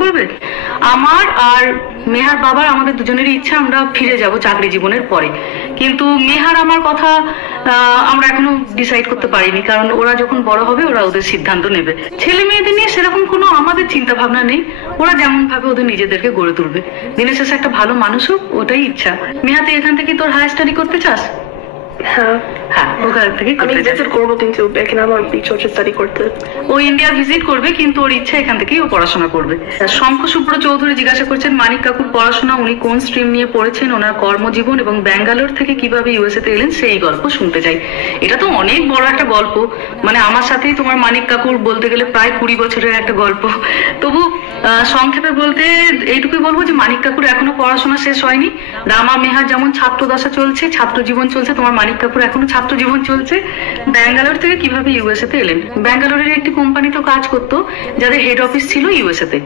করবে। আমার আর মেহার বাবার আমাদের দুজনেরই ইচ্ছা আমরা ফিরে যাব চাকরি জীবনের পরে, কিন্তু মেহার আমার কথা আমরা এখনো ডিসাইড করতে পারিনি, কারণ ওরা যখন বড় হবে ওরা ওদের সিদ্ধান্ত নেবে। ছেলে মেয়েদের নিয়ে সেরকম কোনো আমাদের চিন্তা ভাবনা নেই, ওরা যেমন ভাবে ওদের নিজেদেরকে গড়ে তুলবে। দিনের শেষে একটা ভালো মানুষ হোক, ওটাই ইচ্ছা। মেহা, তুই এখান থেকে তোর হায়ার স্টাডি করতে চাস? হ্যাঁ হ্যাঁ, ওখান থেকে আমি ভিজিট করবো, কিন্তু এখানে আমার ইচ্ছা হচ্ছে স্টাডি করতে। ও ইন্ডিয়া ভিজিট করবে, কিন্তু ওর ইচ্ছা এখান থেকেই ও পড়াশোনা করবে। শঙ্খ শুভ্র চৌধুরী জিজ্ঞাসা করছেন মানিক কাকুর পড়াশোনা, উনি কোন স্ট্রিম নিয়ে পড়েছেন, ওনার কর্মজীবন এবং ব্যাঙ্গালোর থেকে কিভাবে ইউএসএ তে এলেন সেই গল্প শুনতে চাই। এটা তো অনেক বড় একটা গল্প, মানে আমার সাথেই তোমার মানিক কাকুর বলতে গেলে প্রায় 20 বছরের একটা গল্প। তবু সংক্ষেপে বলতে এইটুকুই বলবো যে মানিক কাকুর এখনো পড়াশোনা শেষ হয়নি। রামা মেহার যেমন ছাত্র দশা চলছে, ছাত্র জীবন চলছে, তোমার মানিক কাকুর এখনো ছাত্র জীবন চলছে। ব্যাঙ্গালোর থেকে কিভাবে ইউএসএ তে এলেন, ব্যাঙ্গালোরের একটি কোম্পানিতে কাজ করতো যাদের হেড অফিস ছিল ইউএসএ তে।